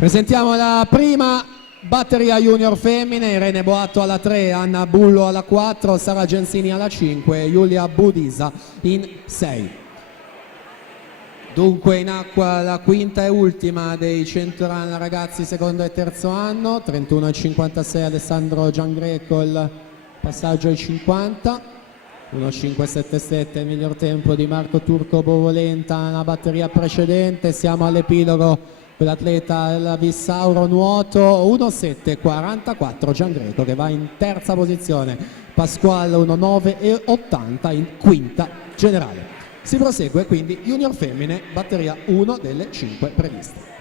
Presentiamo la prima batteria junior femmine: Irene Boatto alla 3, Anna Bullo alla 4, Sara Gensini alla 5, Giulia Budisa in 6. Dunque in acqua la quinta e ultima dei 100 run ragazzi secondo e terzo anno, 31,56 Alessandro Giangreco, il passaggio ai 50, 1,577 il miglior tempo di Marco Turco Bovolenta nella batteria precedente. Siamo all'epilogo per l'atleta del Vissauro nuoto, 1,744 Giangreco che va in terza posizione, Pasquale 1,980 in quinta generale. Si prosegue quindi junior femmine, batteria 1 delle 5 previste.